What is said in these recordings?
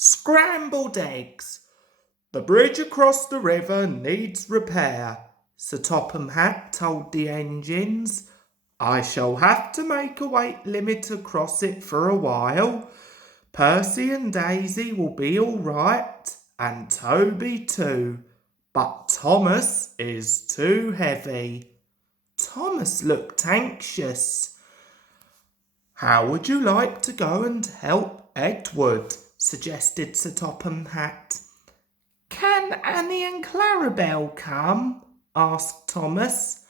Scrambled eggs. The bridge across the river needs repair, Sir Topham Hatt told the engines. I shall have to make a weight limit across it for a while. Percy and Daisy will be all right, and Toby too, but Thomas is too heavy. Thomas looked anxious. How would you like to go and help Edward? Suggested Sir Topham Hatt. Can Annie and Clarabel come? Asked Thomas.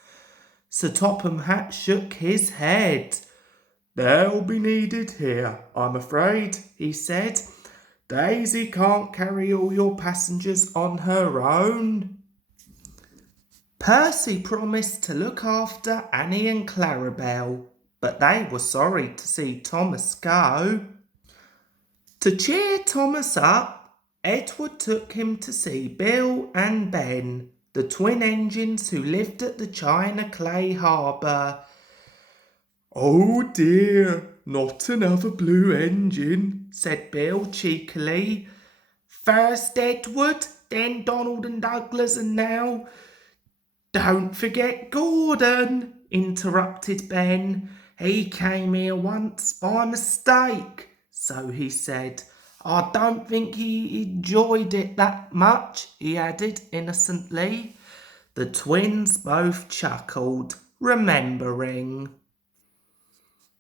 Sir Topham Hatt shook his head. They'll be needed here, I'm afraid, he said. Daisy can't carry all your passengers on her own. Percy promised to look after Annie and Clarabel, but they were sorry to see Thomas go. To cheer Thomas up, Edward took him to see Bill and Ben, the twin engines who lived at the China Clay Harbour. Oh dear, not another blue engine, said Bill cheekily. First Edward, then Donald and Douglas, and now... Don't forget Gordon, interrupted Ben. He came here once by mistake, so he said. I don't think he enjoyed it that much, he added innocently. The twins both chuckled, remembering.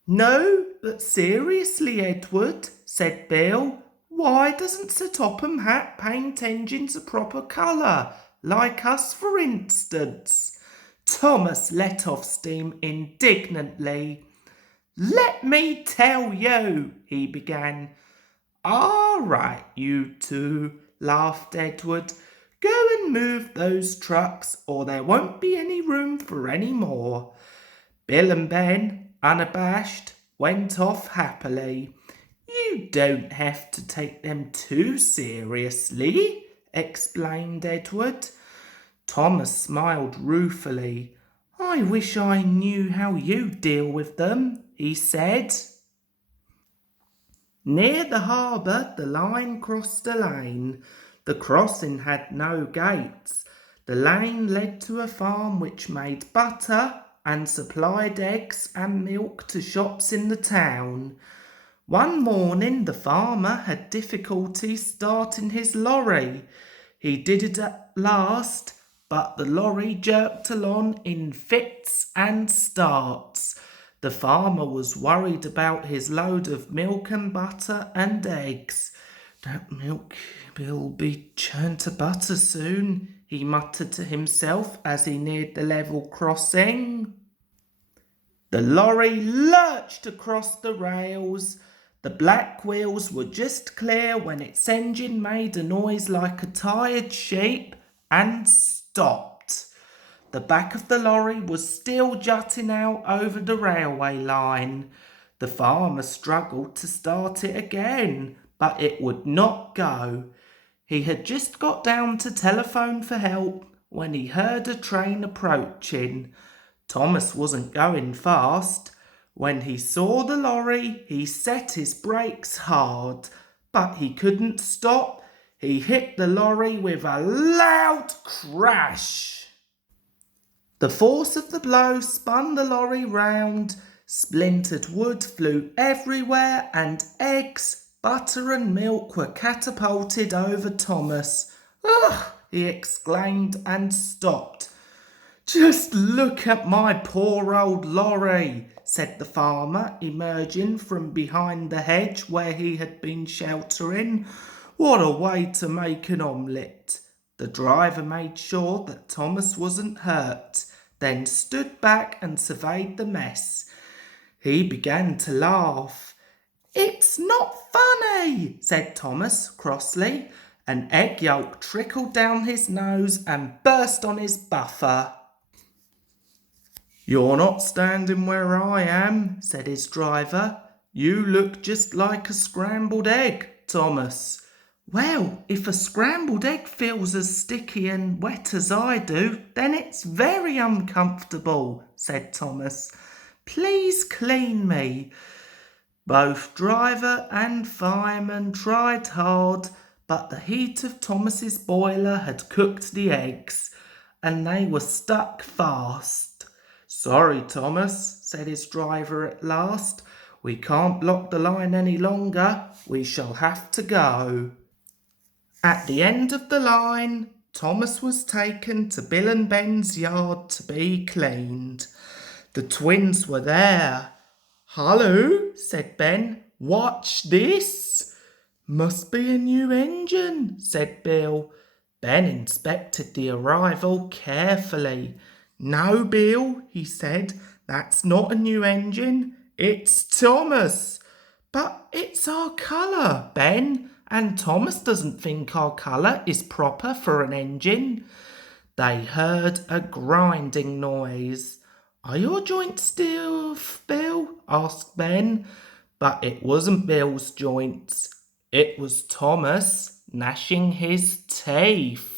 No, but seriously, Edward, said Bill, why doesn't Sir Topham Hatt paint engines a proper colour, like us for instance? Thomas let off steam indignantly. Let me tell you, he began. All right, you two, laughed Edward. Go and move those trucks or there won't be any room for any more. Bill and Ben, unabashed, went off happily. You don't have to take them too seriously, explained Edward. Thomas smiled ruefully. I wish I knew how you deal with them, he said. Near the harbour, the line crossed a lane. The crossing had no gates. The lane led to a farm which made butter and supplied eggs and milk to shops in the town. One morning the farmer had difficulty starting his lorry. He did it at last, but the lorry jerked along in fits and starts. The farmer was worried about his load of milk and butter and eggs. That milk will be churned to butter soon, he muttered to himself as he neared the level crossing. The lorry lurched across the rails. The black wheels were just clear when its engine made a noise like a tired sheep and stopped. The back of the lorry was still jutting out over the railway line. The farmer struggled to start it again, but it would not go. He had just got down to telephone for help when he heard a train approaching. Thomas wasn't going fast. When he saw the lorry, he set his brakes hard, but he couldn't stop. He hit the lorry with a loud crash. The force of the blow spun the lorry round. Splintered wood flew everywhere, and eggs, butter and milk were catapulted over Thomas. Ugh! He exclaimed and stopped. Just look at my poor old lorry, said the farmer, emerging from behind the hedge where he had been sheltering. What a way to make an omelette. The driver made sure that Thomas wasn't hurt, then stood back and surveyed the mess. He began to laugh. It's not funny, said Thomas crossly. An egg yolk trickled down his nose and burst on his buffer. You're not standing where I am, said his driver. You look just like a scrambled egg, Thomas. Well, if a scrambled egg feels as sticky and wet as I do, then it's very uncomfortable, said Thomas. Please clean me. Both driver and fireman tried hard, but the heat of Thomas's boiler had cooked the eggs, and they were stuck fast. "Sorry, Thomas," said his driver at last. "We can't block the line any longer. We shall have to go." At the end of the line, Thomas was taken to Bill and Ben's yard to be cleaned. The twins were there. "Hallo," said Ben. "Watch this." "Must be a new engine," said Bill. Ben inspected the arrival carefully. "No, Bill," he said, "that's not a new engine. It's Thomas." "But it's our colour, Ben, and Thomas doesn't think our colour is proper for an engine." They heard a grinding noise. "Are your joints stiff, Bill?" asked Ben. But it wasn't Bill's joints. It was Thomas gnashing his teeth.